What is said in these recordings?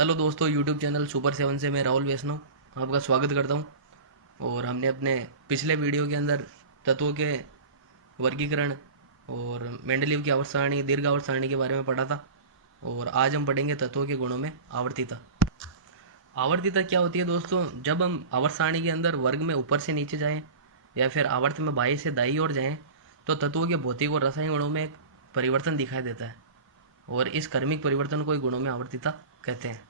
Hello दोस्तों, YouTube channel super seven से मैं राहुल वैष्णव आपका स्वागत करता हूं। और हमने अपने पिछले वीडियो के अंदर तत्वों के वर्गीकरण और मेंडलीव की आवर्त सारणी, दीर्घ आवर्त सारणी के बारे में पढ़ा था। और आज हम पढ़ेंगे तत्वों के गुणों में आवर्तिता। आवर्तिता क्या होती है दोस्तों? जब हम आवर्त सारणी के अंदर वर्ग में ऊपर से नीचे जाएं या फिर आवर्त में बाएं से दाईं ओर जाएं तो तत्वों के भौतिक और रासायनिक गुणों में एक परिवर्तन दिखाई देता है, और इस क्रमिक परिवर्तन को ही गुणों में आवर्तिता कहते हैं।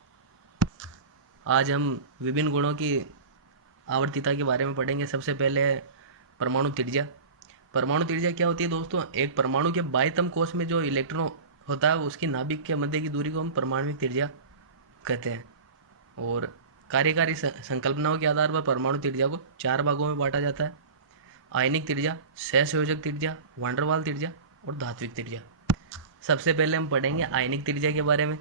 आज हम विभिन्न गुणों की आवर्तिता के बारे में पढ़ेंगे। सबसे पहले है परमाणु त्रिज्या। परमाणु त्रिज्या क्या होती है दोस्तों? एक परमाणु के बाह्यतम कोश में जो इलेक्ट्रॉन होता है उसकी नाभिक के मध्य की दूरी को हम परमाणु त्रिज्या कहते हैं। और कार्यकारी संकल्पनाओं के आधार पर परमाणु त्रिज्या को चार भागों में बांटा जाता है: आयनिक त्रिज्या, सहसंयोजक त्रिज्या, वांडरवाल त्रिज्या और धात्विक त्रिज्या। सबसे पहले हम पढ़ेंगे आयनिक त्रिज्या के बारे में।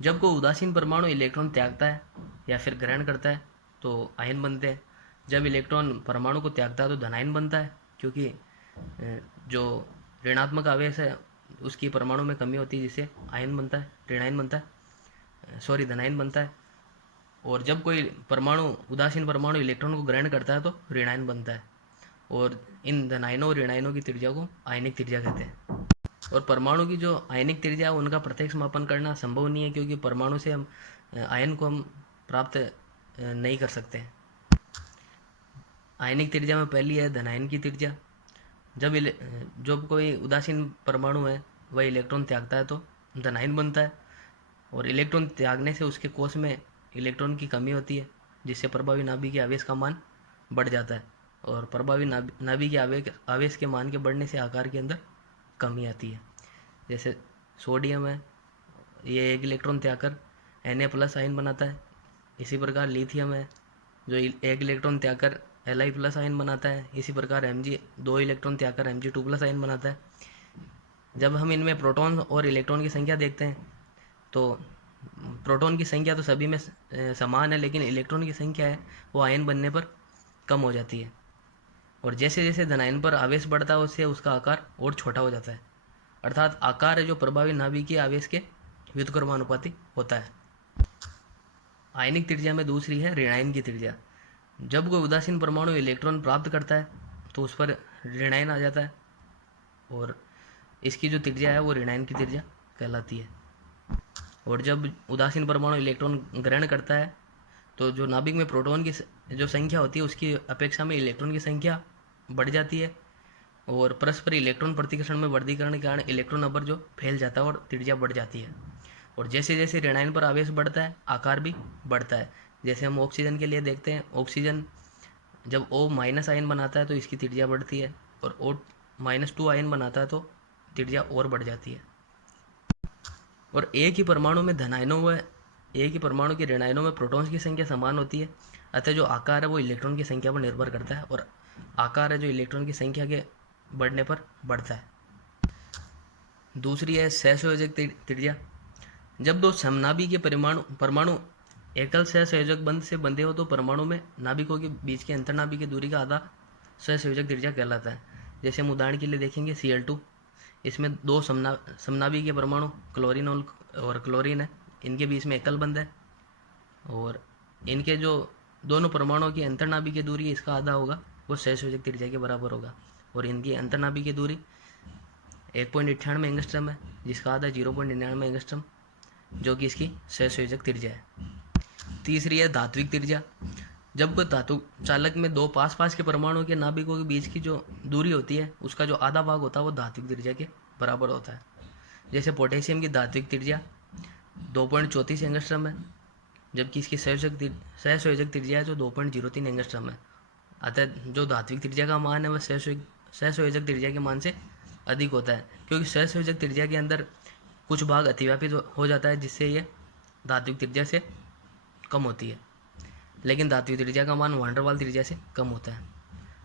जब कोई उदासीन परमाणु इलेक्ट्रॉन त्यागता है या फिर ग्रहण करता है तो आयन बनते हैं। जब इलेक्ट्रॉन परमाणु को त्यागता है तो धनायन बनता है, क्योंकि जो ऋणात्मक आवेश है उसकी परमाणु में कमी होती है, जिससे आयन बनता है, ऋणायन बनता है, धनायन बनता है। और जब कोई परमाणु, उदासीन परमाणु इलेक्ट्रॉन को ग्रहण करता है तो ऋणायन बनता है। और इन धनायनों और ऋणायनों की त्रिज्या को आयनिक त्रिज्या कहते हैं। और परमाणु की जो आयनिक त्रिज्या है उनका प्रत्यक्ष मापन करना संभव नहीं है, क्योंकि परमाणु से हम आयन को हम प्राप्त नहीं कर सकते। आयनिक त्रिज्या में पहली है धनायन की त्रिज्या। जब कोई उदासीन परमाणु है वह इलेक्ट्रॉन त्यागता है तो धनायन बनता है, और इलेक्ट्रॉन त्यागने से उसके कोश में इलेक्ट्रॉन की कमी होती है, जिससे प्रभावी नाभिक के आवेश का मान बढ़ जाता है। और प्रभावी नाभिक के आवेश के मान के बढ़ने से आकार के अंदर कमी आती है। जैसे सोडियम है, ये एक इलेक्ट्रॉन त्यागकर Na+ आयन बनाता है। इसी प्रकार लिथियम है, जो एक इलेक्ट्रॉन त्यागकर Li+ आयन बनाता है। इसी प्रकार Mg दो इलेक्ट्रॉन त्यागकर Mg2+ आयन बनाता है। जब हम इनमें प्रोटॉन और इलेक्ट्रॉन की संख्या देखते हैं तो प्रोटॉन की संख्या तो सभी में समान है, लेकिन इलेक्ट्रॉन की संख्या है वो आयन बनने पर कम हो जाती है। और जैसे जैसे धनायन पर आवेश बढ़ता है उससे उसका आकार और छोटा हो जाता है। अर्थात आकार है जो प्रभावी नाभिकीय आवेश के व्युत्क्रमानुपाती होता है। आयनिक त्रिज्या में दूसरी है ऋणायन की त्रिज्या। जब कोई उदासीन परमाणु इलेक्ट्रॉन प्राप्त करता है तो उस पर ऋणायन आ जाता है, और इसकी जो त्रिज्या है वो ऋणायन की त्रिज्या कहलाती है। और जब उदासीन परमाणु इलेक्ट्रॉन ग्रहण करता है तो जो नाभिक में प्रोटॉन की जो संख्या होती है उसकी अपेक्षा में इलेक्ट्रॉन की संख्या बढ़ जाती है, और परस्पर इलेक्ट्रॉन प्रतिकर्षण में वर्गीकरण के कारण इलेक्ट्रॉन नंबर जो फैल जाता है और त्रिज्या बढ़ जाती है। और जैसे जैसे ऋणायन पर आवेश बढ़ता है आकार भी बढ़ता है। जैसे हम ऑक्सीजन के लिए देखते हैं, ऑक्सीजन जब O- आयन बनाता है तो इसकी त्रिज्या बढ़ती है, और O-2 आयन बनाता है तो त्रिज्या और बढ़ जाती है। और एक ही परमाणु में धनायनों व एक ही परमाणु के ऋणायनों में प्रोटॉन्स की संख्या समान होती है। अतः जो आकार है वो इलेक्ट्रॉन की संख्या पर निर्भर करता है, और आकार है जो इलेक्ट्रॉन की संख्या के बढ़ने पर बढ़ता है। दूसरी है सहसंयोजक त्रिज्या। जब दो समनाभि के परमाणु एकल सहसंयोजक बंध से बंधे हो तो परमाणु में नाभिकों के बीच के अंतर्नाभिक की दूरी का आधा सहसंयोजक त्रिज्या कहलाता है। जैसे हम उदाहरण के लिए देखेंगे Cl2, इसमें दो समनाभि के परमाणु क्लोरीन और क्लोरीन है, इनके बीच में एकल बंध है, और इनके जो दोनों परमाणुओं की अंतर्नाभिक की दूरी इसका आधा होगा, वो सहसंयोजक त्रिज्या के बराबर होगा। और इनकी अंतर्नाभिक की दूरी 1.98 एंगस्ट्रम है, जिसका आधा 0.99 एंगस्ट्रम, जो कि इसकी सहसंयोजक त्रिज्या है। तीसरी है धात्विक त्रिज्या। जब कोई धातु चालक में दो पास पास के परमाणुओं के नाभिकों के बीच की जो दूरी होती है उसका जो आधा भाग होता है वो धात्विक त्रिज्या के बराबर होता है। जैसे पोटेशियम की धात्विक त्रिज्या 2.34 एंगस्ट्रम है, जबकि इसकी सहसंयोजक त्रिज्या है जो 2.03 एंगस्ट्रम है। अतः जो धात्विक त्रिज्या का मान है वह सहसंयोजक त्रिज्या के मान से अधिक होता है, क्योंकि सहसंयोजक त्रिज्या के अंदर कुछ भाग अतिव्यापित हो जाता है, जिससे ये धात्विक त्रिज्या से कम होती है। लेकिन धात्विक त्रिज्या का मान वांडरवाल त्रिज्या से कम होता है।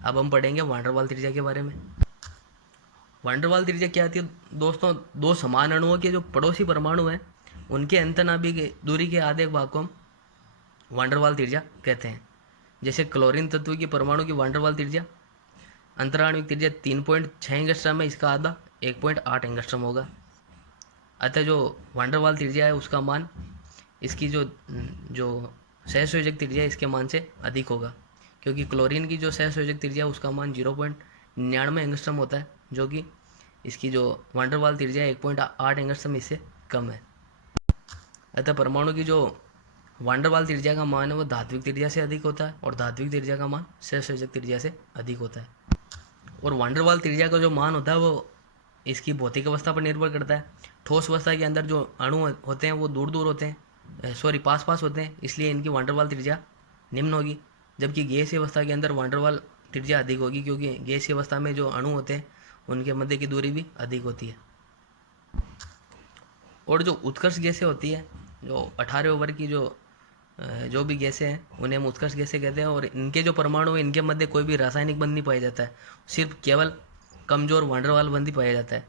अब हम पढ़ेंगे वांडरवाल त्रिज्या के बारे में। वांडरवाल त्रिज्या क्या आती है दोस्तों? दो समान अणुओं के जो पड़ोसी परमाणु हैं उनके अंतर्नाभिक दूरी के आधे भाग को हम वांडरवाल त्रिज्या कहते हैं। जैसे क्लोरीन तत्व की परमाणु की वांडरवाल त्रिज्या, अंतराणविक त्रिज्या 3.6 एंगस्ट्रम है, इसका आधा 1.8 एंगस्ट्रम होगा। अतः जो वांडरवाल त्रिज्या है उसका मान इसकी जो जो सहसंयोजक त्रिज्या इसके मान से अधिक होगा, क्योंकि क्लोरीन की जो सहसंयोजक त्रिज्या उसका मान 0.99 एंगस्ट्रम होता है, जो कि इसकी जो वांडरवाल त्रिज्या 1.8 एंगस्ट्रम इससे कम है। अतः परमाणु की जो वांडरवाल त्रिज्या का मान है वो धात्विक त्रिज्या से अधिक होता है, और धात्विक त्रिज्या का मान सहसंयोजक त्रिज्या से अधिक होता है। और वांडरवाल त्रिज्या का जो मान होता है वो इसकी भौतिक अवस्था पर निर्भर करता है। ठोस अवस्था के अंदर जो अणु होते हैं वो दूर दूर होते हैं, पास पास होते हैं, इसलिए इनकी वांडरवाल त्रिज्या निम्न होगी। जबकि गैसीय अवस्था के अंदर वांडरवाल त्रिज्या अधिक होगी, क्योंकि गैसीय अवस्था में जो अणु होते हैं उनके मध्य की दूरी भी अधिक होती है। और जो उत्कर्ष गैसें होती है, जो 18 वर्ग की जो भी गैसें हैं उन्हें हम उत्कर्ष गैसें कहते हैं, और इनके जो परमाणु हैं इनके मध्य कोई भी रासायनिक बंध नहीं पाया जाता है, सिर्फ केवल कमजोर वांडरवाल बंध ही पाया जाता है।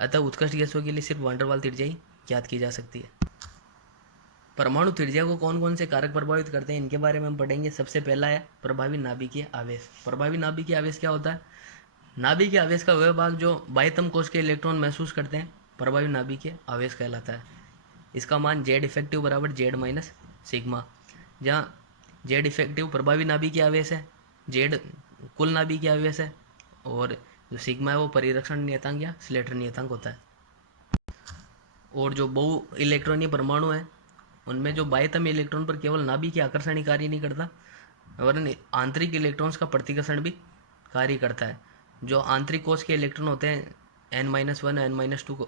अतः उत्कर्ष गैसों के लिए सिर्फ वांडरवाल त्रिज्या ही ज्ञात की जा सकती है। परमाणु त्रिज्या को कौन कौन से कारक प्रभावित करते हैं इनके बारे में हम पढ़ेंगे। सबसे पहला है प्रभावी नाभिकीय आवेश। प्रभावी नाभिकीय आवेश क्या होता है? नाभिकीय आवेश का वह भाग जो बाह्यतम कोश के इलेक्ट्रॉन महसूस करते हैं प्रभावी नाभिकीय आवेश कहलाता है। इसका मान जेड इफेक्टिव बराबर जेड माइनस सिग्मा, जहाँ जेड इफेक्टिव प्रभावी नाभिकीय आवेश है, जेड कुल नाभिकीय आवेश है, और जो सिग्मा है वो परिरक्षण नियतांक या स्लेटर नियतांक होता है। और जो बहु इलेक्ट्रॉनीय परमाणु है उनमें जो बाह्यतम इलेक्ट्रॉन पर केवल नाभिकीय आकर्षण ही कार्य नहीं करता, वरन आंतरिक इलेक्ट्रॉन्स का प्रतिकर्षण भी कार्य करता है। जो आंतरिक कोश के इलेक्ट्रॉन होते हैं n-1 n-2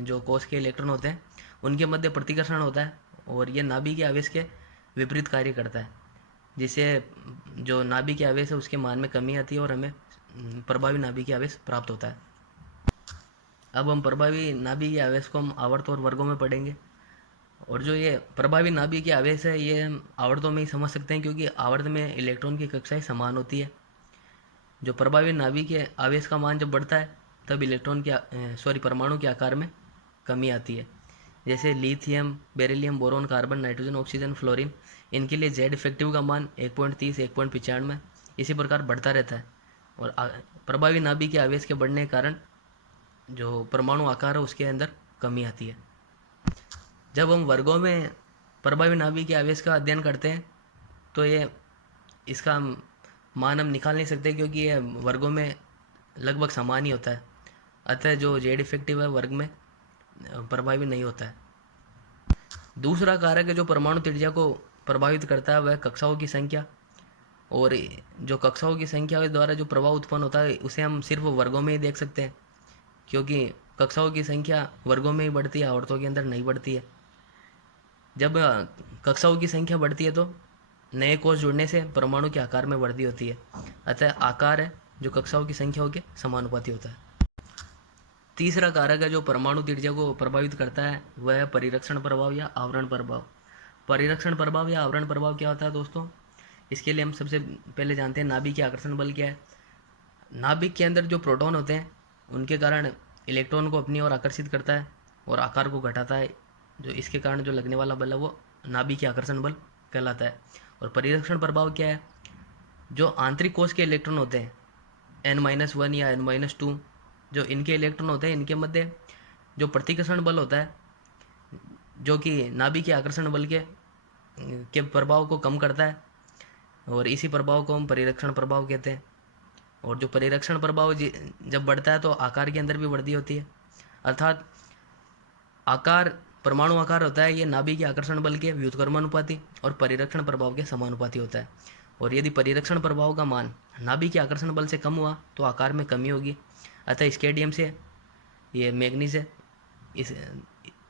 जो कोश के इलेक्ट्रॉन होते हैं उनके मध्य प्रतिकर्षण होता है, और ये नाभिकीय आवेश के विपरीत कार्य करता है, जिससे जो नाभिकीय आवेश है उसके मान में कमी आती है और हमें प्रभावी नाभिकीय आवेश प्राप्त होता है। अब हम प्रभावी नाभिकीय आवेश को हम आवर्त और वर्गों में पढ़ेंगे। और जो ये प्रभावी नाभिकीय आवेश है ये हम आवर्तों में ही समझ सकते हैं, क्योंकि आवर्त में इलेक्ट्रॉन की कक्षाएं समान होती है। जो प्रभावी नाभिकीय आवेश का मान जब बढ़ता है तब इलेक्ट्रॉन के परमाणु के आकार में कमी आती है। जैसे lithium, beryllium, boron, carbon, nitrogen, oxygen, fluorine, इनके लिए जेड इफेक्टिव का मान 1.30, 1.95 इसी प्रकार बढ़ता रहता है। और प्रभावी नाभिकीय आवेश के बढ़ने के कारण जो परमाणु आकार है उसके अंदर कमी आती है। जब हम वर्गों में प्रभावी नाभिकीय आवेश का अध्ययन करते हैं तो ये इसका मान हम निकाल नहीं सकते, क्योंकि ये वर्गों में लगभग समान ही होता है। अतः जो जेड इफेक्टिव है वर्ग में प्रभावी नहीं होता है। दूसरा कारक है जो परमाणु त्रिज्या को प्रभावित करता है वह कक्षाओं की संख्या। और जो कक्षाओं की संख्या के द्वारा जो प्रभाव उत्पन्न होता है उसे हम सिर्फ वर्गों में ही देख सकते हैं, क्योंकि कक्षाओं की संख्या वर्गों में ही बढ़ती है, आवर्तों के अंदर नहीं बढ़ती है। जब कक्षाओं की संख्या बढ़ती है तो नए कोष जुड़ने से परमाणु के आकार में वृद्धि होती है। अतः आकार है जो कक्षाओं की संख्याओं के समानुपाती होता है। तीसरा कारक है जो परमाणु त्रिज्या को प्रभावित करता है वह है परिरक्षण प्रभाव या आवरण प्रभाव। परिरक्षण प्रभाव या आवरण प्रभाव क्या होता है दोस्तों? इसके लिए हम सबसे पहले जानते हैं नाभिकीय आकर्षण बल क्या है। नाभिक के अंदर जो प्रोटॉन होते हैं उनके कारण इलेक्ट्रॉन को अपनी ओर आकर्षित करता है और आकार को घटाता है। जो इसके कारण जो लगने वाला बल है वो नाभिकीय आकर्षण बल कहलाता है। और परिरक्षण प्रभाव क्या है? जो आंतरिक कोश के इलेक्ट्रॉन होते हैं n-1 या n-2 जो इनके इलेक्ट्रॉन होते हैं इनके मध्य जो प्रतिकर्षण बल होता है जो कि नाभिकीय आकर्षण बल के प्रभाव को कम करता है, और इसी प्रभाव को हम परिरक्षण प्रभाव कहते हैं। और जो परिरक्षण प्रभाव जब बढ़ता है तो आकार के अंदर भी वृद्धि होती है, अर्थात आकार परमाणु आकार होता है ये नाभिकीय आकर्षण बल के व्युत्क्रमानुपाती और परिरक्षण प्रभाव के समानुपाती होता है। और यदि परिरक्षण प्रभाव का मान नाभिकीय आकर्षण बल से कम हुआ तो आकार में कमी होगी। अतः स्केडियम से ये मैग्नीज है, इस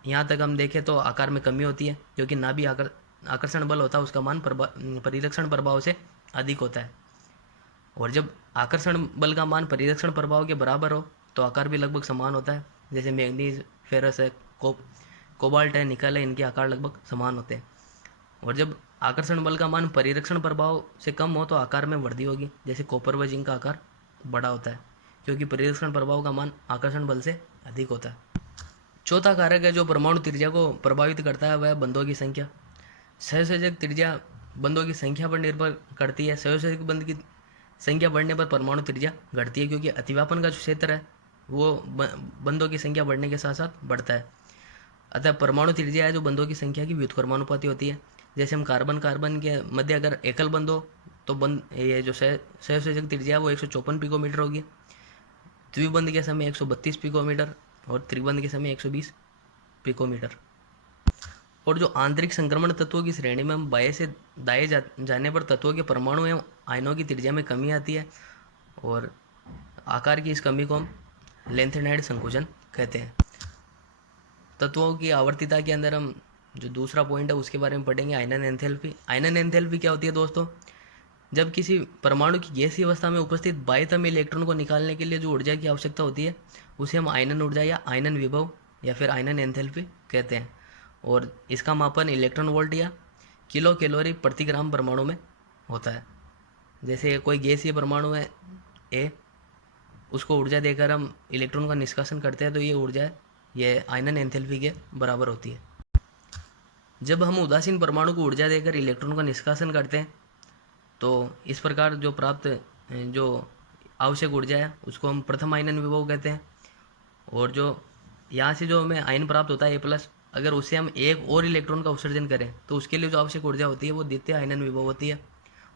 यहाँ तक हम देखें तो आकार में कमी होती है, क्योंकि नाभिकीय आकर्षण बल होता है उसका मान परिरक्षण प्रभाव से अधिक होता है। और जब आकर्षण बल का मान परिरक्षण प्रभाव के बराबर हो तो आकार भी लगभग समान होता है। जैसे मैग्नीज, फेरस है, कोबाल्ट है, निकल है, इनके आकार लगभग समान होते हैं। और जब आकर्षण बल का मान परिरक्षण प्रभाव से कम हो तो आकार में वृद्धि होगी। जैसे कॉपर व जिंक का आकार बड़ा होता है, क्योंकि परिरक्षण प्रभाव का मान आकर्षण बल से अधिक होता है। चौथा कारक है जो परमाणु त्रिज्या को प्रभावित करता है वह बंधों की संख्या। सहसंयोजक त्रिज्या बंधों की संख्या पर निर्भर करती है। सहसंयोजक बंध की संख्या बढ़ने पर परमाणु त्रिज्या घटती है, क्योंकि अतिव्यापन का जो क्षेत्र है वो बंधों की संख्या बढ़ने के साथ साथ बढ़ता है। अतः परमाणु त्रिज्या है जो बंधों की संख्या की व्युत्क्रमानुपाती होती है। जैसे हम कार्बन कार्बन के मध्य अगर एकल बंध हो तो बंध ये जो सहसंयोजक त्रिज्या है वो 154 पिकोमीटर होगी, द्विबंध के समय 132 पिकोमीटर और त्रिबंध के समय 120 पिकोमीटर। और जो आंतरिक संक्रमण तत्वों की श्रेणी में हम बाएं से दाएं जाने पर तत्वों के परमाणु एवं आयनों की त्रिज्या में कमी आती है, और आकार की इस कमी को हम लेंथेनाइड संकुचन कहते हैं। तत्वों की आवर्तिता के अंदर हम जो दूसरा पॉइंट है उसके बारे में पढ़ेंगे, आयनन एंथैल्पी। आयनन एंथैल्पी क्या होती है दोस्तों? जब किसी परमाणु की गैसीय अवस्था में उपस्थित बाह्यतम इलेक्ट्रॉन को निकालने के लिए जो ऊर्जा की आवश्यकता होती है उसे हम आयनन ऊर्जा या आयनन विभव या फिर आयनन एंथैल्पी कहते हैं। और इसका मापन इलेक्ट्रॉन वोल्ट या किलो कैलोरी प्रति ग्राम परमाणु में होता है। जैसे कोई गैसीय परमाणु है ए, उसको ऊर्जा देकर हम इलेक्ट्रॉन का निष्कासन करते हैं तो ये ऊर्जा है ये आयनन एंथैल्पी के बराबर होती है। जब हम उदासीन परमाणु को ऊर्जा देकर इलेक्ट्रॉन का निष्कासन करते हैं तो इस प्रकार जो प्राप्त जो आवश्यक ऊर्जा है उसको हम प्रथम आयनन विभव कहते हैं। और जो यहाँ से जो हमें आयन प्राप्त होता है ए प्लस, अगर उससे हम एक और इलेक्ट्रॉन का उत्सर्जन करें तो उसके लिए जो आवश्यक ऊर्जा होती है वो द्वितीय आयनन विभव होती है।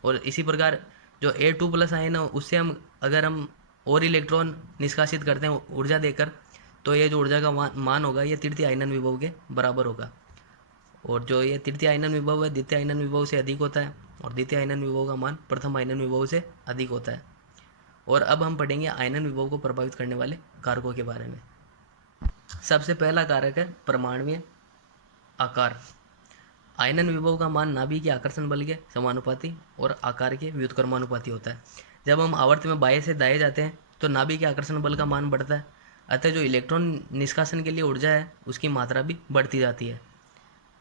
और इसी प्रकार जो A2 प्लस आयन है उससे हम अगर हम और इलेक्ट्रॉन निष्कासित करते हैं ऊर्जा देकर तो ये जो ऊर्जा का मान होगा ये तृतीय आयनन विभव के बराबर होगा। और जो ये तृतीय आयनन विभव है द्वितीय आयनन विभव से अधिक होता है, और द्वितीय आयनन विभव का मान प्रथम आयनन विभव से अधिक होता है। और अब हम पढ़ेंगे आयनन विभव को प्रभावित करने वाले कारकों के बारे में। सबसे पहला कारक है परमाणुीय आकार। आयनन विभव का मान नाभिक के आकर्षण बल के समानुपाती और आकार के व्युत्क्रमानुपाती होता है। जब हम आवर्त में बाएं से दाएं जाते हैं तो नाभिक के आकर्षण बल का मान बढ़ता है, अतः जो इलेक्ट्रॉन निष्कासन के लिए ऊर्जा है उसकी मात्रा भी बढ़ती जाती है।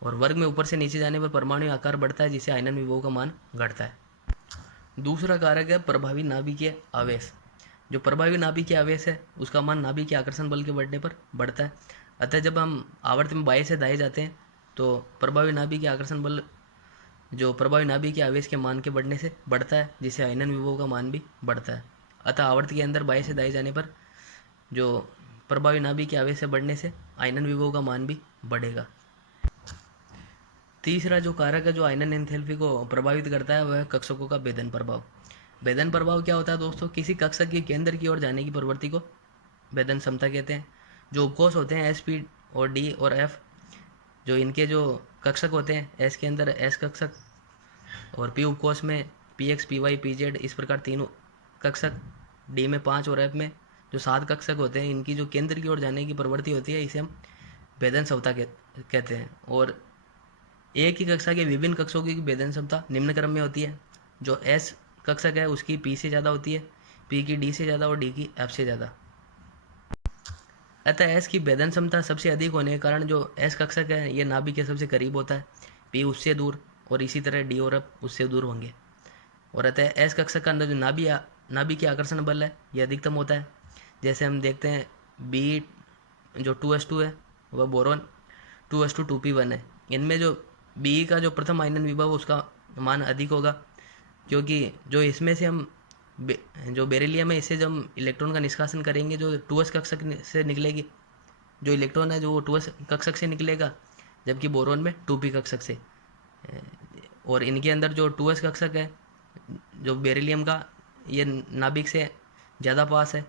और वर्ग में ऊपर से नीचे जाने पर परमाणु आकार बढ़ता है जिससे आयनन विभव का मान घटता है। दूसरा कारक है प्रभावी नाभिकीय आवेश। जो प्रभावी नाभिकीय आवेश है उसका मान नाभिक के आकर्षण बल के बढ़ने पर बढ़ता है, अतः जब हम आवर्त में बाएं से दाएं जाते हैं तो प्रभावी नाभिक के आकर्षण बल जो प्रभावी नाभिकीय आवेश के मान के बढ़ने से बढ़ता है जिससे आयनन विभव का मान भी बढ़ता है। अतः आवर्त के अंदर बाएं से दाएं जाने पर जो प्रभावी नाभिकीय आवेश से बढ़ने से आयनन विभव का मान भी बढ़ेगा। तीसरा जो कारक है जो आयनन एंथैल्पी को प्रभावित करता है वह है कक्षकों का भेदन प्रभाव। भेदन प्रभाव क्या होता है दोस्तों? किसी कक्षक के केंद्र की ओर जाने की प्रवृत्ति को भेदन क्षमता कहते हैं। जो उपकोष होते हैं एस, पी और डी और एफ, जो इनके जो कक्षक होते हैं एस के अंदर एस कक्षक और पी उपकोष में P X, P Y, P Z, इस प्रकार तीन कक्षक, डी में 5 और एफ में जो 7 कक्षक होते हैं, इनकी जो केंद्र की ओर जाने की प्रवृत्ति होती है इसे हम भेदन क्षमता कहते हैं। और एक ही कक्षा के विभिन्न कक्षों की भेदन क्षमता निम्न क्रम में होती है। जो एस कक्षक है उसकी पी से ज़्यादा होती है, पी की डी से ज़्यादा और डी की एफ से ज़्यादा। अतः एस की भेदन क्षमता सबसे अधिक होने के कारण जो एस कक्षक है ये नाभिक के सबसे करीब होता है, पी उससे दूर, और इसी तरह डी और एफ उससे दूर होंगे। और अतः एस कक्षक का अंदर जो नाभिक के आकर्षण बल है यह अधिकतम होता है। जैसे हम देखते हैं बी जो 2s2 है वह बोरोन 2s2 है। इनमें जो बी का जो प्रथम आयनन विभव उसका मान अधिक होगा, क्योंकि जो इसमें से हम जो बेरिलियम है इससे जब हम इलेक्ट्रॉन का निष्कासन करेंगे जो 2s कक्षक से निकलेगी, जो इलेक्ट्रॉन है जो वो 2s कक्षक से निकलेगा, जबकि बोरोन में 2p कक्षक से। और इनके अंदर जो 2s कक्षक है जो बेरिलियम का ये नाभिक से ज़्यादा पास है,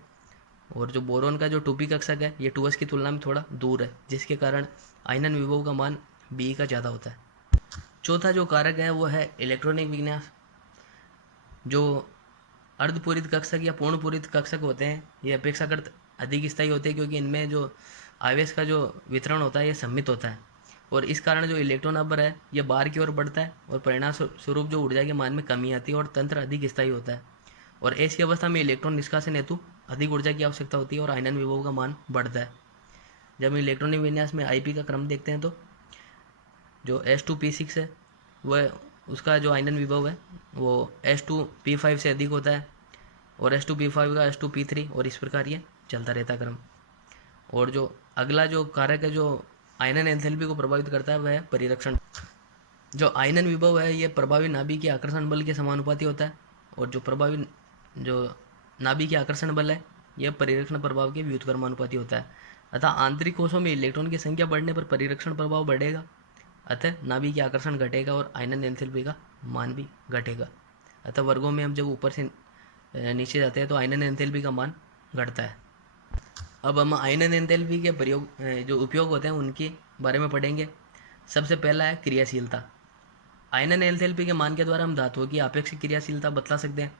और जो बोरोन का जो 2p कक्षक है ये 2s की तुलना में थोड़ा दूर है, जिसके कारण आयनन विभव का मान बी का ज़्यादा होता है। चौथा जो कारक है वो है इलेक्ट्रॉनिक विन्यास। जो अर्धपूरित कक्षक या पूर्णपूरित कक्षक होते हैं ये अपेक्षाकृत अधिक स्थायी होते हैं, क्योंकि इनमें जो आवेश का जो वितरण होता है ये सम्मित होता है, और इस कारण जो इलेक्ट्रॉन नंबर है ये बाहर की ओर बढ़ता है, और परिणाम स्वरूप जो ऊर्जा के मान में कमी आती है और तंत्र अधिक स्थायी होता है। और ऐसी अवस्था में इलेक्ट्रॉन निष्कासन हेतु अधिक ऊर्जा की आवश्यकता होती है और आयनन विभव का मान बढ़ता है। जब इलेक्ट्रॉनिक विन्यास में आईपी का क्रम देखते हैं तो जो S2P6 है वह उसका जो आयनन विभव है वो S2P5 से अधिक होता है, और S2P5 का S2P3, और इस प्रकार ये चलता रहता क्रम। और जो अगला जो कारक है जो आयनन एंथैल्पी को प्रभावित करता है वह है परिरक्षण। जो आयनन विभव है ये प्रभावी नाभिक के आकर्षण बल के समानुपाती होता है, और जो प्रभावी जो नाभिक के आकर्षण बल है यह परिरक्षण प्रभाव के व्युत्क्रमानुपाती होता है। अतः आंतरिक कोशों में इलेक्ट्रॉन की संख्या बढ़ने पर परिरक्षण प्रभाव बढ़ेगा, अतः नाभिक की आकर्षण घटेगा और आयनन एंथैल्पी का मान भी घटेगा। अतः वर्गों में हम जब ऊपर से नीचे जाते हैं तो आयनन एंथैल्पी का मान घटता है। अब हम आयनन एंथैल्पी के प्रयोग जो उपयोग होते हैं उनके बारे में पढ़ेंगे। सबसे पहला है क्रियाशीलता। आयनन एंथैल्पी के मान के द्वारा हम धातुओं की आपेक्षिक क्रियाशीलता बतला सकते हैं।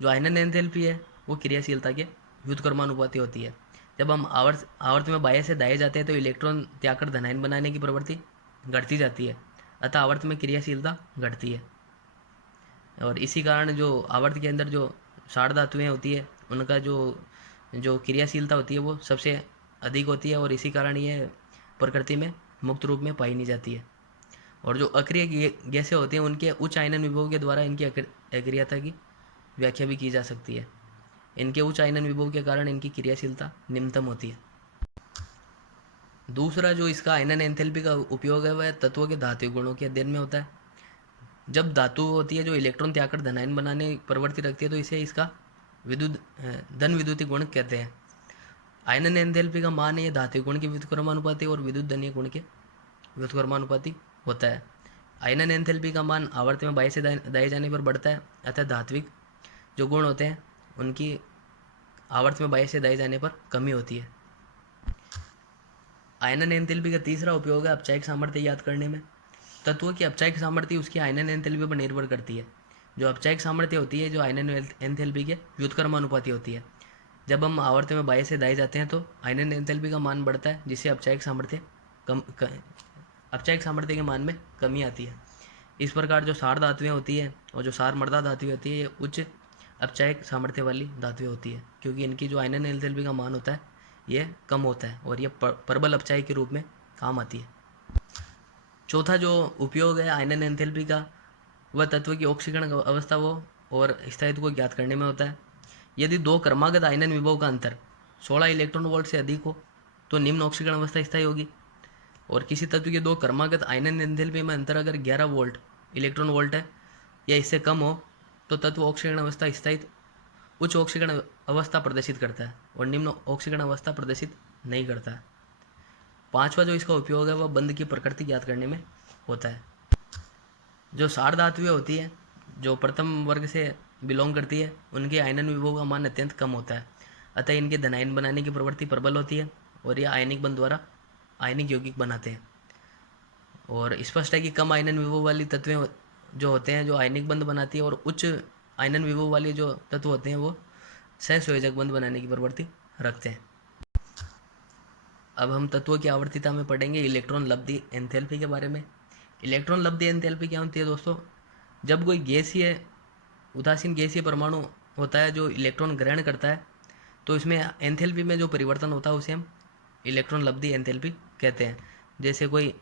जो आयनन एंथैल्पी है वो क्रियाशीलता के व्युत्क्रमानुपाती होती है। जब हम आवर्त में बाह्य से दाएं जाते हैं तो इलेक्ट्रॉन त्याग कर धनायन बनाने की प्रवृत्ति घटती जाती है, अतः आवर्त में क्रियाशीलता घटती है। और इसी कारण जो आवर्त के अंदर जो साड़ धातुएँ होती है उनका जो जो क्रियाशीलता होती है वो सबसे अधिक होती है, और इसी कारण ये प्रकृति में मुक्त रूप में पाई नहीं जाती है। और जो अक्रिय गैसें होती हैं उनके उच्च आयनन विभव के द्वारा इनकी अक्रियता की व्याख्या भी की जा सकती है। इनके उच्च आयनन विभव के कारण इनकी क्रियाशीलता निम्नतम होती है। दूसरा जो इसका आयनन एंथैल्पी का उपयोग है वह तत्वों के धात्विक गुणों के अध्ययन में होता है। जब धातु होती है जो इलेक्ट्रॉन त्याग कर धनायन बनाने की प्रवृत्ति रखती है तो इसे इसका धन विद्युतीय गुण कहते हैं। आयनन एंथैल्पी का मान ये धात्विक गुण के व्युत्क्रमानुपाती और विद्युत धनीय गुण के व्युत्क्रमानुपाती होता है। आयनन एंथैल्पी का मान आवर्त में बाह्य से दाएं जाने पर बढ़ता है, अतः धात्विक जो गुण होते हैं उनकी आवर्त में बाह्य से दाएं जाने पर कमी होती है। आयनन एंथैल्पी का तीसरा उपयोग है अपचायक सामर्थ्य याद करने में। तत्वों की अपचायक सामर्थ्य उसकी आयनन एंथैल्पी पर निर्भर करती है। जो अपचायक सामर्थ्य होती है जो आयनन एंथैल्पी के व्युत्क्रमानुपाती होती है। जब हम आवर्त में बाह्य से दाएं जाते हैं तो आयनन एंथैल्पी का मान बढ़ता है, जिससे अपचायक सामर्थ्य के मान में कमी आती है। इस प्रकार जो सार धातुएं होती है और जो सार मर्दा धातुएं होती है ये उच्च अपचायक सामर्थ्य वाली धातुएं होती है, क्योंकि इनकी जो आयनन एंथैल्पी का मान होता है ये कम होता है और ये प्रबल अपचायक के रूप में काम आती है। चौथा जो उपयोग है आयनन एंथैल्पी का वह तत्व की ऑक्सीकरण अवस्था वो और स्थायित्व को ज्ञात करने में होता है। यदि दो क्रमागत आयनन विभव का अंतर 16 इलेक्ट्रॉन वोल्ट से अधिक हो तो निम्न ऑक्सीकरण अवस्था स्थायी होगी, और किसी तत्व के दो क्रमागत आयनन एंथैल्पी में अंतर अगर 11 वोल्ट इलेक्ट्रॉन वोल्ट है या इससे कम हो तो तत्व ऑक्सीकरण अवस्था स्थायित्व उच्च ऑक्सीकरण अवस्था प्रदर्शित करता है और निम्न ऑक्सीकरण अवस्था प्रदर्शित नहीं करता है। पांचवा जो इसका उपयोग है वह बंध की प्रकृति ज्ञात करने में होता है। जो सार धातुएं होती है जो प्रथम वर्ग से बिलोंग करती है उनके आयनन विभव का मान अत्यंत कम होता है, अतः इनके धनायन बनाने की प्रवृत्ति प्रबल होती है और ये आयनिक बंध द्वारा आयनिक यौगिक बनाते हैं। और स्पष्ट है कि कम आयनन विभव वाली तत्वें जो होते हैं जो आयनिक बंध बनाती है, और उच्च आयनन विभव वाले जो तत्व होते हैं वो सहसंयोजक बंध बनाने की प्रवृत्ति रखते हैं। अब हम तत्वों की आवर्तिता में पढ़ेंगे इलेक्ट्रॉन लब्धि एंथैल्पी के बारे में। इलेक्ट्रॉन लब्धि एंथैल्पी क्या होती है दोस्तों? जब कोई गैसीय उदासीन गैसीय परमाणु होता है जो इलेक्ट्रॉन ग्रहण करता है तो इसमें एंथैल्पी में जो परिवर्तन होता है उसे हम इलेक्ट्रॉन लब्धि एंथैल्पी कहते हैं। जैसे कोई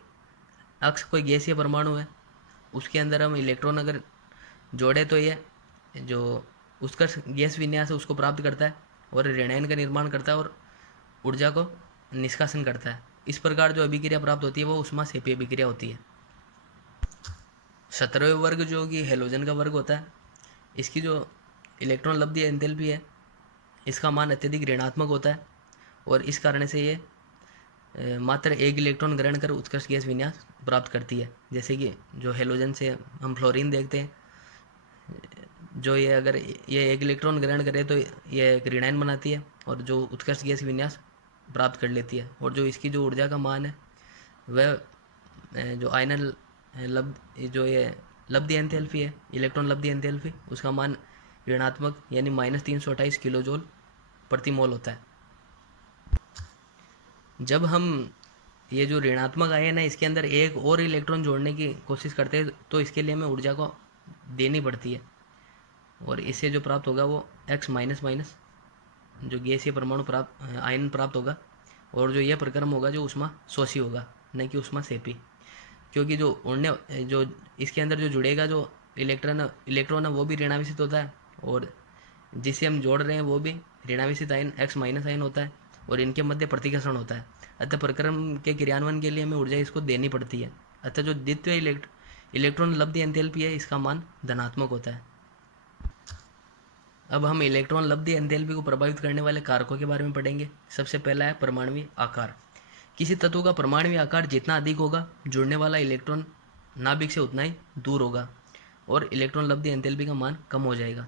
कोई गैसीय परमाणु है उसके अंदर हम इलेक्ट्रॉन अगर जोड़े तो ये जो उसका गैस विन्यास है उसको प्राप्त करता है और ऋणायन का निर्माण करता है और ऊर्जा को निष्कासन करता है। इस प्रकार जो अभिक्रिया प्राप्त होती है वो ऊष्माक्षेपीय अभिक्रिया होती है। 17वें वर्ग जो कि हेलोजन का वर्ग होता है, इसकी जो इलेक्ट्रॉन लब्धि एंथैल्पी है इसका मान अत्यधिक ऋणात्मक होता है और इस कारण से ये मात्र एक इलेक्ट्रॉन ग्रहण कर उत्कृष्ट गैस विन्यास प्राप्त करती है। जैसे कि जो हेलोजन से हम फ्लोरीन देखते हैं, जो ये अगर ये एक इलेक्ट्रॉन ग्रहण करे तो ये एक ऋणायन बनाती है और जो उत्कृष्ट गैस विन्यास प्राप्त कर लेती है। और जो इसकी जो ऊर्जा का मान है वह जो आयनन जो ये लब्धि एंथैल्पी है इलेक्ट्रॉन लब्धि एंथैल्पी उसका मान ऋणात्मक यानी -328 किलो जूल प्रति मोल होता है। जब हम ये जो ऋणात्मक आयन है इसके अंदर एक और इलेक्ट्रॉन जोड़ने की कोशिश करते हैं तो इसके लिए हमें ऊर्जा को देनी पड़ती है और इससे जो प्राप्त होगा वो X माइनस जो गैसीय परमाणु आयन प्राप्त होगा, और जो यह प्रक्रम होगा जो ऊष्मा शोषी होगा न कि ऊष्मा सेपी, क्योंकि जो उड़ने जो इसके अंदर जो जुड़ेगा जो इलेक्ट्रॉन है वो भी ऋणावेशित होता है और जिसे हम जोड़ रहे हैं वो भी ऋणावेशित आयन X माइनस आयन होता है और इनके मध्य प्रतिकर्षण होता है। अतः प्रक्रम के क्रियान्वयन के लिए हमें ऊर्जा इसको देनी पड़ती है। अतः जो द्वितीय इलेक्ट्रॉन लब्धि एंथैल्पी है इसका मान धनात्मक होता है। अब हम इलेक्ट्रॉन लब्धि एंथैल्पी को प्रभावित करने वाले कारकों के बारे में पढ़ेंगे। सबसे पहला है परमाणु आकार। किसी तत्व का परमाणु आकार जितना अधिक होगा, जुड़ने वाला इलेक्ट्रॉन नाभिक से उतना ही दूर होगा और इलेक्ट्रॉन लब्धि एंथैल्पी का मान कम हो जाएगा।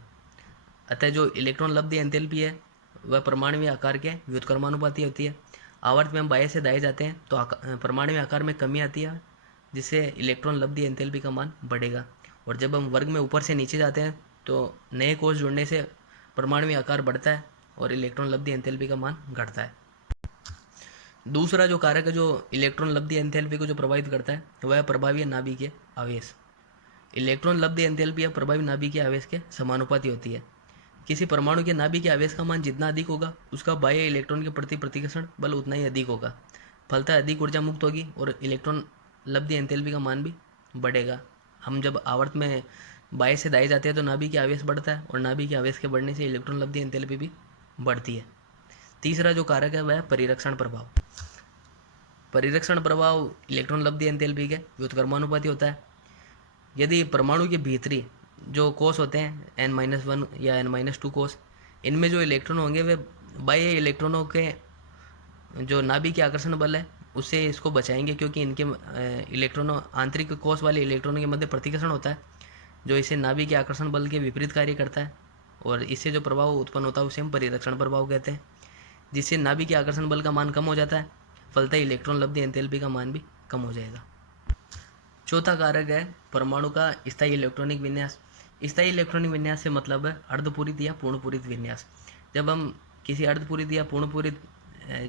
अतः जो इलेक्ट्रॉन लब्धि एंथैल्पी है वह परमाणु आकार के व्युत्क्रमानुपाती होती है। आवर्त में हम बाएं से दाएं जाते हैं तो परमाणु आकार में कमी आती है, जिससे इलेक्ट्रॉन लब्धि एंथैल्पी का मान बढ़ेगा। और जब हम वर्ग में ऊपर से नीचे जाते हैं तो नए कोष जुड़ने से परमाणु आकार बढ़ता है और इलेक्ट्रॉन लब्धि एंथैल्पी का मान घटता है। दूसरा जो कारक है जो इलेक्ट्रॉन लब्धि एंथैल्पी को जो प्रभावित करता है वह है प्रभावी नाभिकीय आवेश। इलेक्ट्रॉन लब्धि एंथैल्पी या प्रभावी नाभिकीय आवेश के समानुपाती होती है। किसी परमाणु के नाभिकीय आवेश का मान जितना अधिक होगा, उसका बाह्य इलेक्ट्रॉन के प्रति प्रतिकर्षण बल उतना ही अधिक होगा। फलतः अधिक ऊर्जा मुक्त होगी और इलेक्ट्रॉन लब्धि एंथैल्पी का मान भी बढ़ेगा। हम जब आवर्त में बाएं से दाएं जाते हैं तो नाभिकीय आवेश बढ़ता है और नाभिकीय आवेश के बढ़ने से इलेक्ट्रॉन लब्धि एंथैल्पी भी बढ़ती है। तीसरा जो कारक है वह है परिरक्षण प्रभाव। परिरक्षण प्रभाव इलेक्ट्रॉन लब्धि एंथैल्पी के व्युत्क्रमानुपाती होता है। यदि परमाणु के भीतरी जो कोष होते हैं n-1 या n-2 कोष, इनमें जो इलेक्ट्रॉन होंगे वे बाह्य इलेक्ट्रॉनों के जो नाभिकीय आकर्षण बल है उससे इसको बचाएंगे, क्योंकि इनके इलेक्ट्रॉनों आंतरिक कोष वाले इलेक्ट्रॉनों के मध्य प्रतिकर्षण होता है जो इसे नाभिकीय आकर्षण बल के विपरीत कार्य करता है और इससे जो प्रभाव उत्पन्न होता है उसे हम परिरक्षण प्रभाव कहते हैं, जिससे नाभिकीय आकर्षण बल का मान कम हो जाता है। फलतः इलेक्ट्रॉन लब्धि एंथैल्पी का मान भी कम हो जाएगा। चौथा कारक है परमाणु का स्थायी इलेक्ट्रॉनिक विन्यास। स्थायी इलेक्ट्रॉनिक विन्यास से मतलब है अर्धपूरित या पूर्णपूरित विन्यास। जब हम किसी अर्धपूरित या पूर्णपूरित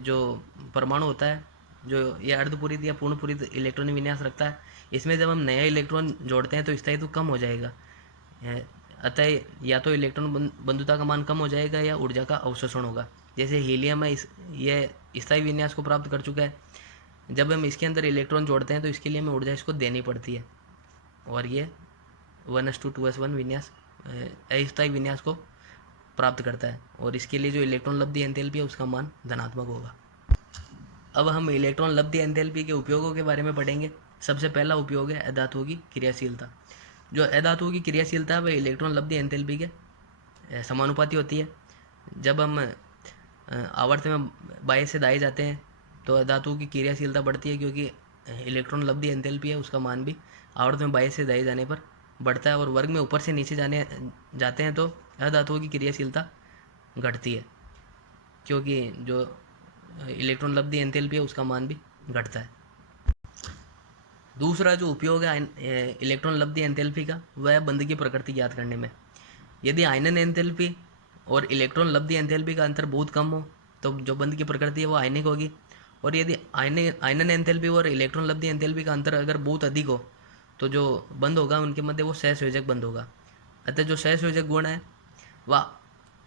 जो परमाणु होता है, जो ये अर्धपूरित या पूर्णपूरित इलेक्ट्रॉनिक विन्यास रखता है, इसमें जब हम नया इलेक्ट्रॉन जोड़ते हैं तो स्थायित्व कम हो जाएगा। अतः या तो इलेक्ट्रॉन बंधुता का मान कम हो जाएगा या ऊर्जा का अवशोषण होगा। जैसे हीलियम है, ये स्थायी विन्यास को प्राप्त कर चुका है। जब हम इसके अंदर इलेक्ट्रॉन जोड़ते हैं तो इसके लिए हमें ऊर्जा इसको देनी पड़ती है और ये 1s2 2s1 विन्यास अस्थायी विन्यास को प्राप्त करता है और इसके लिए जो इलेक्ट्रॉन लब्धि एंथैल्पी है उसका मान धनात्मक होगा। अब हम इलेक्ट्रॉन लब्धि एंथैल्पी के उपयोगों के बारे में पढ़ेंगे। सबसे पहला उपयोग है अधातुओं की क्रियाशीलता। जो अधातुओं की क्रियाशीलता है वह इलेक्ट्रॉन लब्धि एंथैल्पी के समानुपाती होती है। जब हम आवर्त में बाएं से दाएं जाते हैं तो धातुओं की क्रियाशीलता बढ़ती है, क्योंकि इलेक्ट्रॉन लब्धि एंथैल्पी है उसका मान भी आवर्त में बाएं से दाएं जाने पर बढ़ता है और वर्ग में ऊपर से नीचे जाते हैं तो अधातुओं की क्रियाशीलता घटती है, क्योंकि जो इलेक्ट्रॉन लब्धि एंथैल्पी है उसका मान भी घटता है। दूसरा जो उपयोग है इलेक्ट्रॉन लब्धि एंथैल्पी का वह है बंध की प्रकृति ज्ञात करने में। यदि आयनन एंथैल्पी और इलेक्ट्रॉन लब्धि एंथैल्पी का अंतर बहुत कम हो तो जो बंध की प्रकृति है वो आयनिक होगी, और यदि आयनन एंथैल्पी और इलेक्ट्रॉन लब्धि एंथैल्पी का अंतर अगर बहुत अधिक हो तो जो बंध होगा उनके मध्य वो सहसंयोजक बंध होगा। अतः जो सहसंयोजक गुण है वह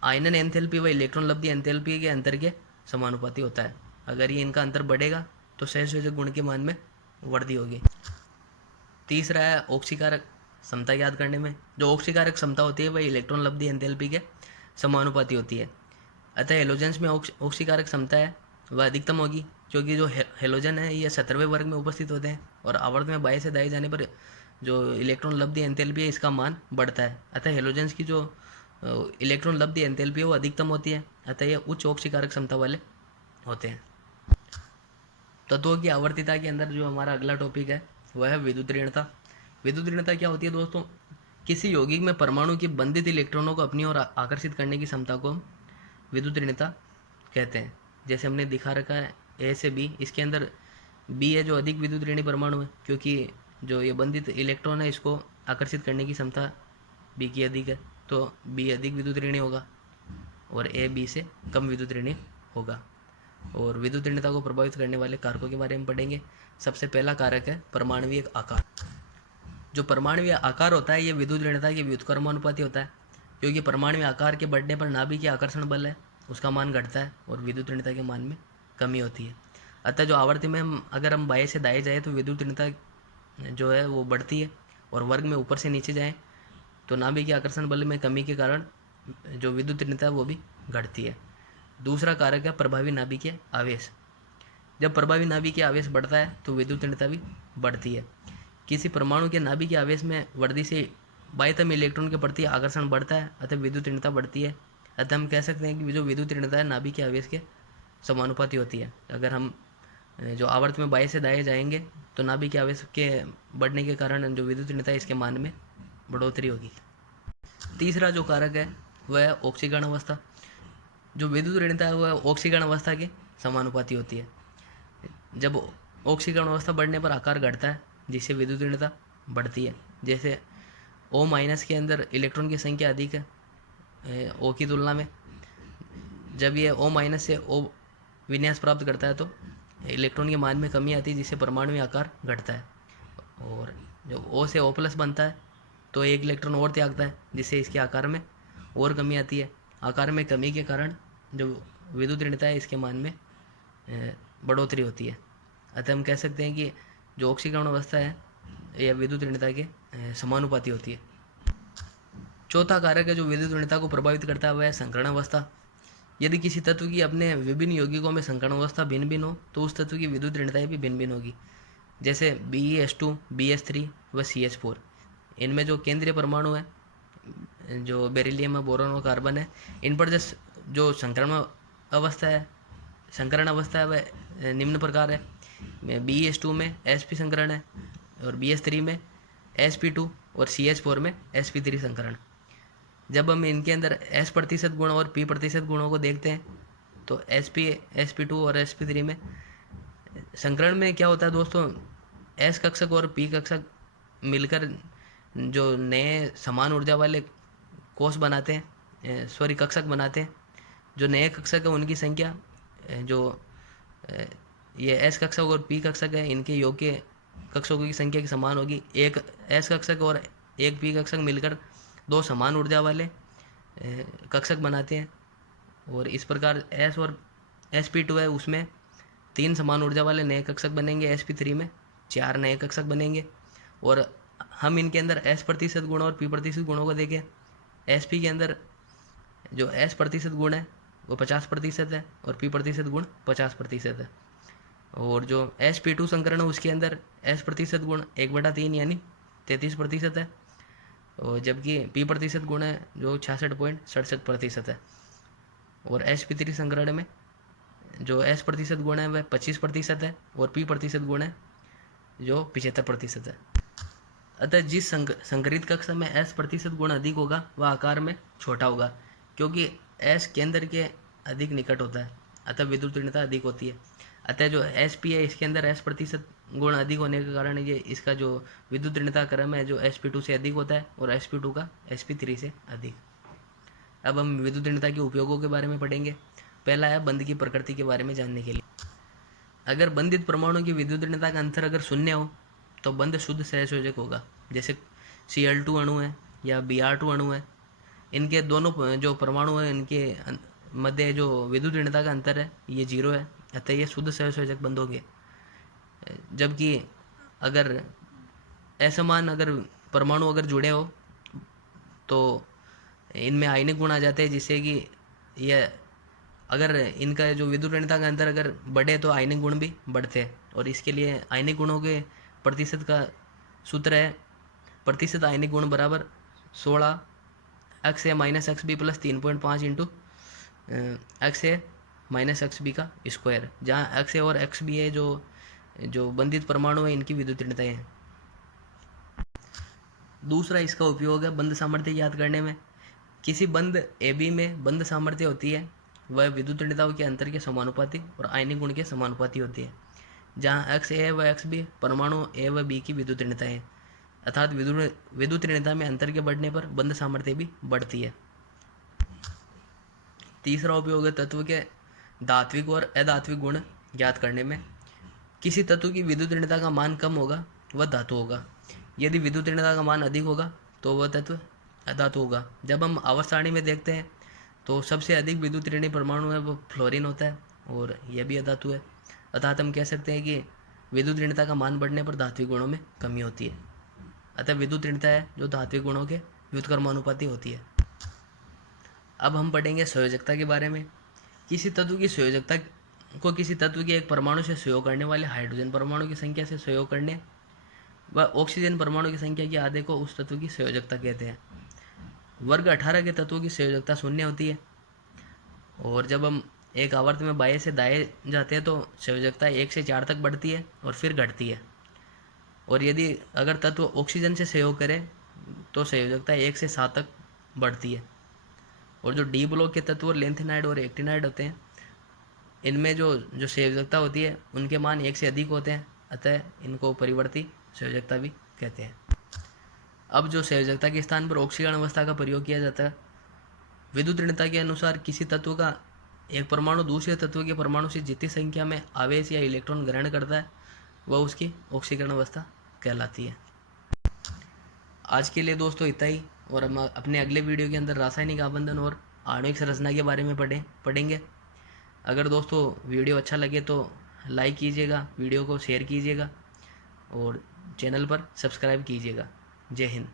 आयनन एंथैल्पी व इलेक्ट्रॉन लब्धि एंथैल्पी के अंतर के समानुपाती होता है। अगर ये इनका अंतर बढ़ेगा तो सहसंयोजक गुण के मान में वृद्धि होगी। तीसरा है ऑक्सीकारक क्षमता याद करने में। जो ऑक्सीकारक क्षमता होती है वह इलेक्ट्रॉन लब्धि एंथैल्पी के समानुपाती होती है। अतः हेलोजेंस में ऑक्सीकारक क्षमता है वह अधिकतम होगी, क्योंकि जो हेलोजन है ये 17वें वर्ग में उपस्थित होते हैं और आवर्त में बाएं से दाएं जाने पर जो इलेक्ट्रॉन लब्धि एंथैल्पी है इसका मान बढ़ता है। अतः हेलोजेंस की जो इलेक्ट्रॉन लब्धि एंथैल्पी है वो अधिकतम होती है, अतः ये उच्च ऑक्सीकारक क्षमता वाले होते हैं। तत्वों की आवर्तिता के अंदर जो हमारा अगला टॉपिक है वह है विद्युत ऋणता। विद्युत ऋणता क्या होती है दोस्तों? किसी यौगिक में परमाणु की बंधित इलेक्ट्रॉनों को अपनी ओर आकर्षित करने की क्षमता को हम विद्युत ऋणता कहते हैं। जैसे हमने दिखा रखा है ए से बी, इसके अंदर बी है जो अधिक विद्युत ऋणी परमाणु है, क्योंकि जो ये बंधित इलेक्ट्रॉन है इसको आकर्षित करने की क्षमता बी की अधिक है, तो बी अधिक विद्युत ऋणी होगा और ए बी से कम विद्युत ऋणी होगा। और विद्युत ऋणता को प्रभावित करने वाले कारकों के बारे में पढ़ेंगे। सबसे पहला कारक है परमाणुवीय आकार। जो परमाणुवीय आकार होता है ये विद्युत ऋणता के व्युत्क्रमानुपाती होता है, क्योंकि परमाणुवीय आकार के बढ़ने पर नाभिकीय आकर्षण बल है उसका मान घटता है और विद्युत ऋणता के मान में कमी होती है। अतः जो आवर्ती में अगर हम बाएं से दाएं जाए तो विद्युत ऋणता जो है वो बढ़ती है और वर्ग में ऊपर से नीचे जाएं तो नाभिकीय आकर्षण बल में कमी के कारण जो विद्युत ऋणता है वो भी घटती है। दूसरा कारक है प्रभावी नाभिकीय आवेश। जब प्रभावी नाभिकीय आवेश बढ़ता है तो विद्युत ऋणता भी बढ़ती है। किसी परमाणु के नाभिकीय आवेश में वृद्धि से बाह्यतम इलेक्ट्रॉन के प्रति आकर्षण बढ़ता है अतः विद्युत ऋणता बढ़ती है। अतः हम कह सकते हैं कि जो विद्युत ऋणता है नाभिक के आवेश के समानुपाती होती है। अगर हम जो आवर्त में बाएं से दाएं जाएंगे तो नाभिक के आवेश के बढ़ने के कारण जो विद्युत ऋणता है इसके मान में बढ़ोतरी होगी। तीसरा जो कारक है वह है ऑक्सीकरण अवस्था। जो विद्युत ऋणता है वह ऑक्सीकरण अवस्था के समानुपाती होती है। जब ऑक्सीकरण अवस्था बढ़ने पर आकार घटता है जिससे विद्युत ऋणता बढ़ती है। जैसे O माइनस के अंदर इलेक्ट्रॉन की संख्या अधिक है O की तुलना में। जब ये O माइनस से O विन्यास प्राप्त करता है तो इलेक्ट्रॉन के मान में कमी आती है जिससे परमाणु आकार घटता है। और जब O से O प्लस बनता है तो एक इलेक्ट्रॉन और त्यागता है जिससे इसके आकार में और कमी आती है। आकार में कमी के कारण जो विद्युत ऋणता है इसके मान में बढ़ोतरी होती है। अतः हम कह सकते हैं कि जो ऑक्सीकरण अवस्था है यह विद्युत ऋणता के समानुपाती होती है। चौथा कारक है जो विद्युत ऋणता को प्रभावित करता है वह है संकरण अवस्था। यदि किसी तत्व की अपने विभिन्न यौगिकों में संकरण अवस्था भिन्न भिन्न हो तो उस तत्व की विद्युत ऋणताएं भी भिन्न भिन्न होगी। जैसे BeS2, BS3 व CH4। इनमें जो केंद्रीय परमाणु है जो बेरिलियम है, बोरॉन और कार्बन है, इन पर जो संकरण अवस्था है वह निम्न प्रकार है। BeS2 में sp संकरण है और BS3 में sp2 और CH4 में sp3 संकरण। जब हम इनके अंदर s% गुण और p% गुणों को देखते हैं तो sp, sp2 और sp3 में संकरण में क्या होता है दोस्तों, s कक्षक और p कक्षक मिलकर जो नए समान ऊर्जा वाले कोष बनाते हैं, कक्षक बनाते हैं। जो नए कक्षक है उनकी संख्या जो ये s कक्षक और p कक्षक है इनके योग के कक्षकों की संख्या की समान होगी। एक s कक्षक और एक p कक्षक मिलकर दो समान ऊर्जा वाले कक्षक बनाते हैं। और इस प्रकार s और sp2 है उसमें 3 समान ऊर्जा वाले नए कक्षक बनेंगे, sp3 में 4 नए कक्षक बनेंगे। और हम इनके अंदर s% गुण और p% गुणों को देखें। sp के अंदर जो s% गुण है वो 50% है और p% गुण 50% है। और जो sp2 संकरण है उसके अंदर s% गुण 1/3 यानी 33% है। और जबकि p% गुण है जो 66.67% है। और sp3 संकरण में जो s% गुण है वह 25% है और p% गुण है जो 75% है। अतः जिस संकरित कक्षा में s% गुण अधिक होगा वह आकार में छोटा होगा क्योंकि s केंद्र के अधिक निकट होता है, अतः विद्युत ऋणता अधिक होती है। अतः जो sp है इसके अंदर s% गुण अधिक होने के कारण ये इसका जो विद्युत ऋणता क्रम है जो sp2 से अधिक होता है और sp2 का sp3 से अधिक। अब हम विद्युत ऋणता के उपयोगों के बारे में पढ़ेंगे। पहला है बंध की प्रकृति के बारे में जानने के लिए। अगर बंधित परमाणु की विद्युत ऋणता का अंतर अगर शून्य हो तो बंध शुद्ध सहसंयोजक होगा। जैसे Cl2 अणु है या Br2 अणु है, इनके दोनों जो परमाणु है इनके मध्य जो विद्युत ऋणता का अंतर है ये 0 है, अतः ये शुद्ध सहसंयोजक बंध होंगे। जबकि अगर असमान अगर परमाणु अगर जुड़े हो तो इनमें आयनिक गुण आ जाते हैं जिससे कि यह अगर इनका जो विद्युत ऋणता का अंतर अगर बढ़े तो आयनिक गुण भी बढ़ते हैं। और इसके लिए आयनिक गुणों के प्रतिशत का सूत्र है प्रतिशत आयनिक गुण बराबर 16 XA minus XB plus 3.5 into XA minus XB का स्क्वायर, जहाँ XA और XB है जो बंधित परमाणु है इनकी विद्युत ऋणताएं हैं। दूसरा इसका उपयोग है बंध सामर्थ्य ज्ञात करने में। किसी बंध AB में बंध सामर्थ्य होती है वह विद्युत ऋणताओं के अंतर के समानुपाती और आयनिक गुण के समानुपाती होती है, जहाँ XA व XB परमाणु A व B की विद्युत ऋणताएं हैं, अर्थात विद्युत ऋणता में अंतर के बढ़ने पर बंध सामर्थ्य भी बढ़ती है। तीसरा उपयोग है तत्व के धात्विक और अधात्विक गुण ज्ञात करने में। किसी तत्व की विद्युत ऋणता का मान कम होगा वह धातु होगा, यदि विद्युत ऋणता का मान अधिक होगा तो वह तत्व अधातु होगा। जब हम आवर्त सारणी में देखते हैं तो सबसे अधिक विद्युत ऋणी परमाणु है वो फ्लोरीन होता है और यह भी अधातु है, अर्थात हम कह सकते हैं कि विद्युत ऋणता का मान बढ़ने पर धात्विक गुणों में कमी होती है। अतः विद्युत ऋणता है जो धात्विक गुणों के व्युत्क्रमानुपाती होती है। अब हम पढ़ेंगे संयोजकता के बारे में। किसी तत्व की संयोजकता को किसी तत्व के एक परमाणु से सहयोग करने वाले हाइड्रोजन परमाणु की संख्या से सहयोग करने व ऑक्सीजन परमाणु की संख्या के आधे को उस तत्व की संयोजकता कहते हैं। वर्ग 18 के तत्वों की संयोजकता शून्य होती है, और जब हम एक आवर्त में बाएं से दाएं जाते हैं तो संयोजकता 1 से 4 तक बढ़ती है और फिर घटती है। और यदि अगर तत्व ऑक्सीजन से सहयोग करे तो संयोजकता 1 से 7 तक बढ़ती है। और जो डी ब्लॉक के तत्व लेंथेनाइड और एक्टिनाइड होते हैं, इनमें जो जो संयोजकता होती है उनके मान 1 से अधिक होते हैं, अतः इनको परिवर्ती संयोजकता भी कहते हैं। अब जो संयोजकता के स्थान पर ऑक्सीकरण अवस्था का प्रयोग किया जाता है, विद्युत ऋणता के अनुसार किसी तत्व का एक परमाणु दूसरे तत्व के परमाणु से जितनी संख्या में आवेश या इलेक्ट्रॉन ग्रहण करता है वह उसकी ऑक्सीकरण अवस्था कहलाती है। आज के लिए दोस्तों इतना ही, और हम अपने अगले वीडियो के अंदर रासायनिक आबंधन और आणविक संरचना के बारे में पढ़ेंगे। अगर दोस्तों वीडियो अच्छा लगे तो लाइक कीजिएगा, वीडियो को शेयर कीजिएगा और चैनल पर सब्सक्राइब कीजिएगा। जय हिंद।